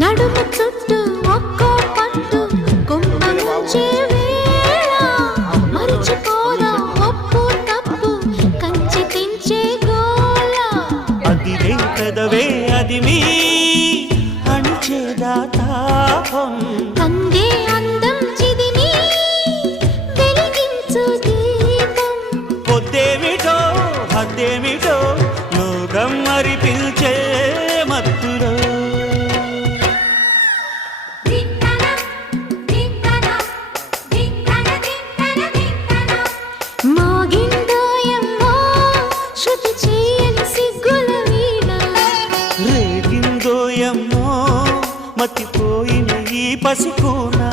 నడుము చుట్టూ ఒక్కో పట్టు కుంభమించే వేళ మరచిపోదా ఒప్పు తప్పు కంచి తెంచే గోల అదిరే పెదవే అది మీ అణిచేదా తాపం కందే అందం చిదిమి వెలిగించు దీపం పొద్దేమిటో హద్దేమిటో లోకం మరి పిలిచే మత్తులో మోగిందోయమ్మో శృతి చేయని సిగ్గుల వీణ రేగిందోయమ్మో మతిపోయిన ఈ పసికూనా